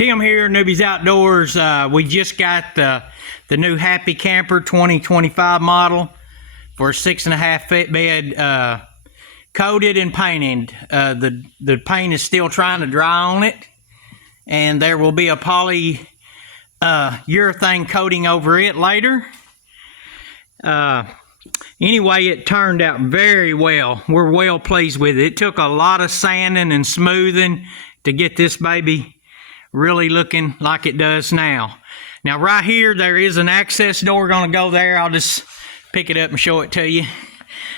Tim here, Newbies Outdoors. We just got the new Happy Camper 2025 model for a 6.5 foot bed, coated and painted. The paint is still trying to dry on it, and there will be a poly urethane coating over it later. Anyway, it turned out very well. We're well pleased with it. It took a lot of sanding and smoothing to get this baby really looking like it does now. Now right here, there is an access door going to go there. I'll just pick it up and show it to you.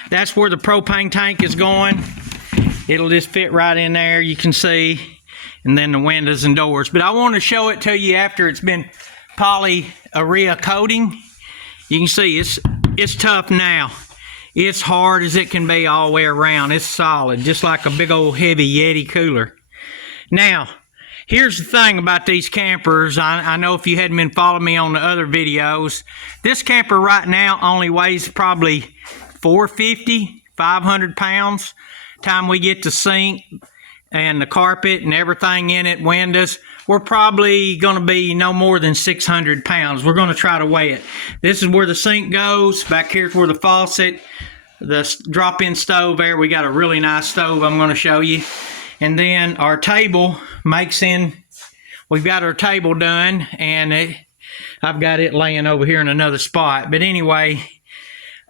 That's where the propane tank is going. It'll just fit right in there, you can see, and then the windows and doors. But I want to show it to you after it's been polyurea coating. You can see it's tough now. It's hard as it can be all the way around. It's solid, just like a big old heavy Yeti cooler. Now, here's the thing about these campers. I know if you hadn't been following me on the other videos, this camper right now only weighs probably 450, 500 pounds. Time we get the sink and the carpet and everything in it, windows, we're probably going to be no more than 600 pounds. We're going to try to weigh it. This is where the sink goes. Back here's where the faucet, the drop-in stove there. We got a really nice stove I'm going to show you. And then our table makes in, we've got our table done, and I've got it laying over here in another spot. But anyway,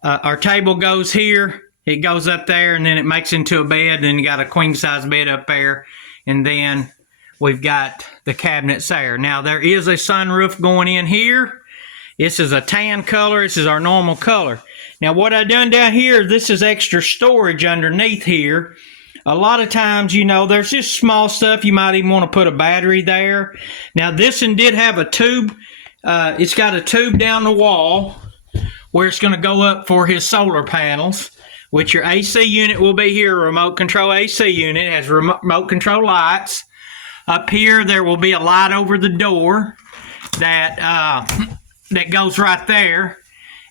our table goes here, it goes up there, and then it makes into a bed, and you got a queen size bed up there, and then we've got the cabinets there. Now there is a sunroof going in here. This is a tan color, this is our normal color. Now what I done down here, this is extra storage underneath here. A lot of times, you know, there's just small stuff. You might even want to put a battery there. Now, this one did have a tube. It's got a tube down the wall where it's going to go up for his solar panels, which your AC unit will be here, a remote control AC unit. It has remote control lights. Up here, there will be a light over the door that goes right there.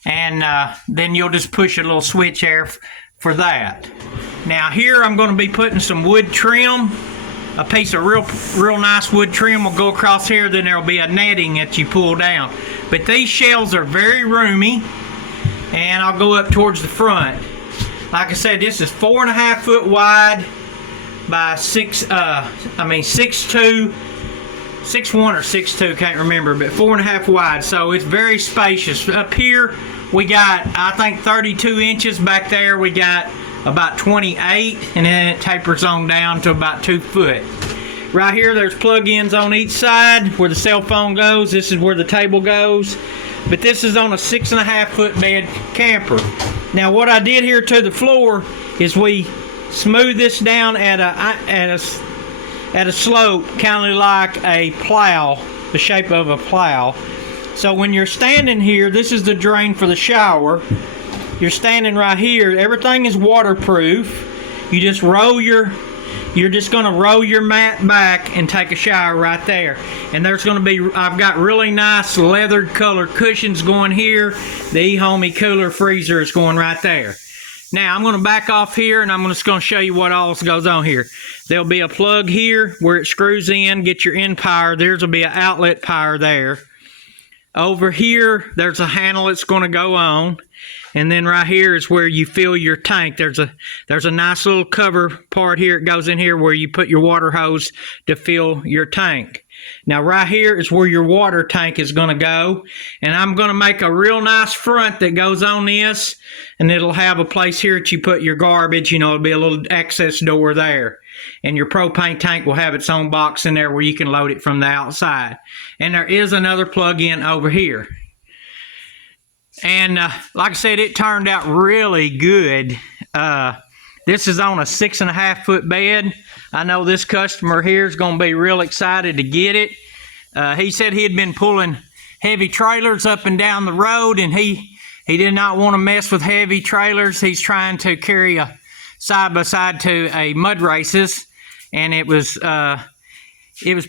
And then you'll just push a little switch there for that. Now here I'm going to be putting some wood trim. A piece of real nice wood trim will go across here. Then there will be a netting that you pull down. But these shelves are very roomy, and I'll go up towards the front. Like I said, this is 4.5 foot wide by 6'2", 6'1" or 6'2", can't remember, but 4.5 wide. So it's very spacious. Up here we got, I think, 32 inches. Back there we got about 28, and then it tapers on down to about 2 foot. Right here there's plug-ins on each side where the cell phone goes. This is where the table goes. But this is on a 6.5 foot bed camper. Now what I did here to the floor is we smooth this down at a slope, kind of like a plow, the shape of a plow. So when you're standing here, this is the drain for the shower. You're standing right here. Everything is waterproof. You just you're just going to roll your mat back and take a shower right there. And there's going to be, I've got really nice leathered colored cushions going here. The eHomey cooler freezer is going right there. Now I'm going to back off here, and I'm just going to show you what all goes on here. There'll be a plug here where it screws in, get your in power. There's will be an outlet power there. Over here, there's a handle that's going to go on. And then right here is where you fill your tank. There's a nice little cover part here. It goes in here where you put your water hose to fill your tank. Now right here is where your water tank is going to go. And I'm going to make a real nice front that goes on this. And it'll have a place here that you put your garbage. You know, it'll be a little access door there. And your propane tank will have its own box in there where you can load it from the outside. And there is another plug-in over here. And like I said, it turned out really good. This is on a 6.5 foot bed. I know this customer here is going to be real excited to get it. He said he had been pulling heavy trailers up and down the road, and he did not want to mess with heavy trailers. He's trying to carry a side-by-side to a mud races, and it was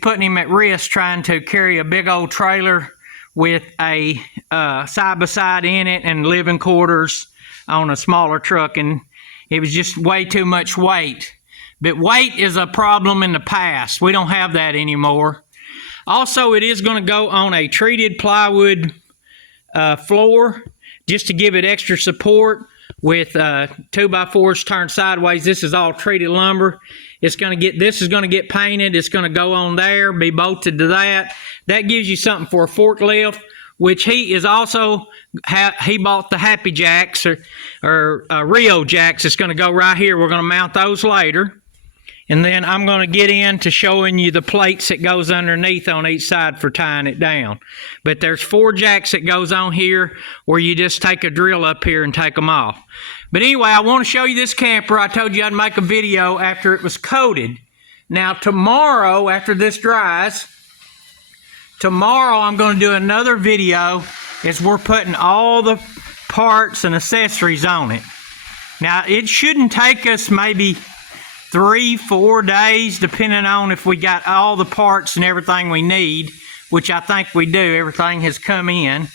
putting him at risk trying to carry a big old trailer with a side-by-side in it and living quarters on a smaller truck, and it was just way too much weight. But weight is a problem in the past. We don't have that anymore. Also, it is going to go on a treated plywood floor just to give it extra support with 2x4s turned sideways. This is all treated lumber. This is going to get painted. It's going to go on there, be bolted to that. That gives you something for a forklift, which he is also, he bought the Happy Jacks or Rio Jacks. It's going to go right here. We're going to mount those later. And then I'm going to get into showing you the plates that goes underneath on each side for tying it down. But there's 4 jacks that goes on here where you just take a drill up here and take them off. But anyway, I want to show you this camper. I told you I'd make a video after it was coated. Now tomorrow, after this dries, tomorrow I'm going to do another video as we're putting all the parts and accessories on it. Now it shouldn't take us maybe 3-4 days, depending on if we got all the parts and everything we need, which I think we do. Everything has come in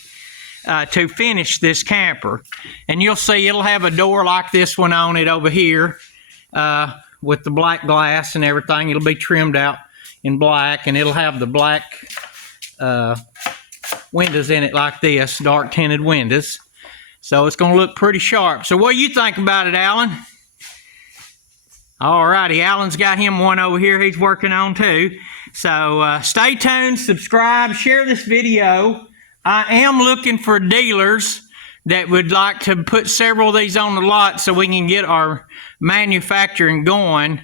to finish this camper. And you'll see it'll have a door like this one on it over here with the black glass and everything. It'll be trimmed out in black, and it'll have the black windows in it like this, dark tinted windows. So it's going to look pretty sharp. So what do you think about it, Alan? Alrighty, Alan's got him one over here he's working on too. So stay tuned, subscribe, share this video. I am looking for dealers that would like to put several of these on the lot so we can get our manufacturing going.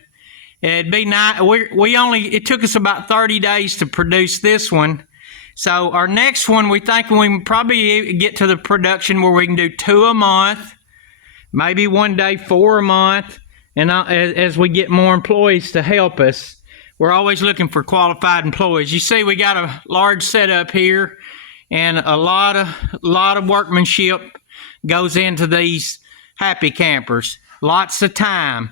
It'd be nice. It took us about 30 days to produce this one. So our next one, we think we can probably get to the production where we can do 2 a month, maybe one day 4 a month. And as we get more employees to help us, we're always looking for qualified employees. You see, we got a large setup here, and a lot of workmanship goes into these happy campers. Lots of time.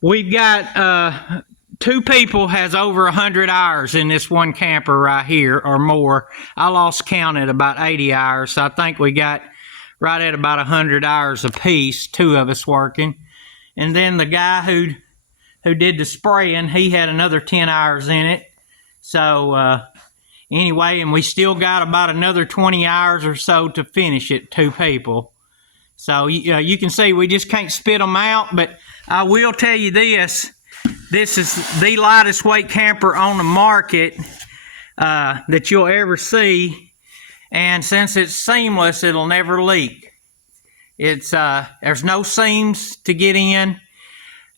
We've got 2 people has over 100 hours in this one camper right here, or more. I lost count at about 80 hours, so I think we got right at about 100 hours apiece, 2 of us working. And then the guy who did the spraying, he had another 10 hours in it. So anyway, and we still got about another 20 hours or so to finish it, 2 people. So you can see we just can't spit them out, but I will tell you this. This is the lightest weight camper on the market that you'll ever see. And since it's seamless, it'll never leak. There's no seams to get in.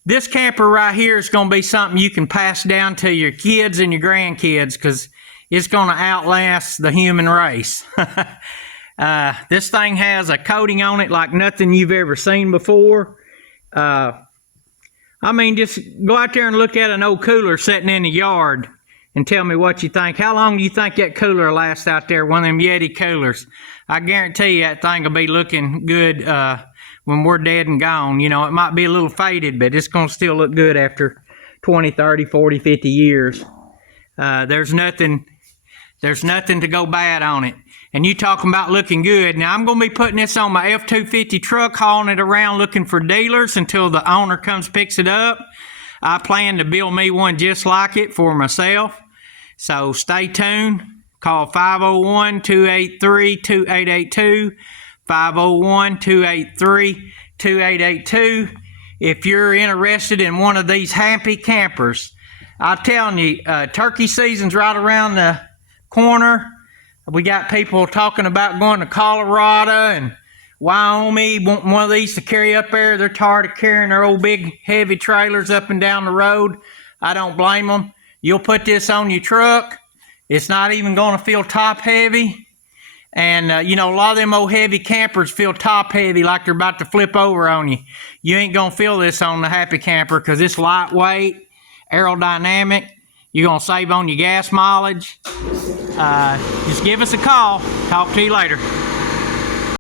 This camper right here is going to be something you can pass down to your kids and your grandkids, because it's going to outlast the human race. This thing has a coating on it like nothing you've ever seen before. I mean, just go out there and look at an old cooler sitting in the yard and tell me what you think. How long do you think that cooler will last out there, one of them Yeti coolers? I guarantee you that thing will be looking good when we're dead and gone. You know, it might be a little faded, but it's going to still look good after 20, 30, 40, 50 years. There's nothing to go bad on it. And you talking about looking good. Now, I'm going to be putting this on my F-250 truck, hauling it around looking for dealers until the owner comes picks it up. I plan to build me one just like it for myself. So stay tuned. Call 501-283-2882, 501-283-2882 if you're interested in one of these happy campers. I'm telling you, turkey season's right around the corner. We got people talking about going to Colorado and Wyoming, want one of these to carry up there. They're tired of carrying their old big heavy trailers up and down the road. I don't blame them. You'll put this on your truck. It's not even going to feel top heavy. And, you know, a lot of them old heavy campers feel top heavy like they're about to flip over on you. You ain't going to feel this on the Happy Camper because it's lightweight, aerodynamic. You're going to save on your gas mileage. Just give us a call. Talk to you later.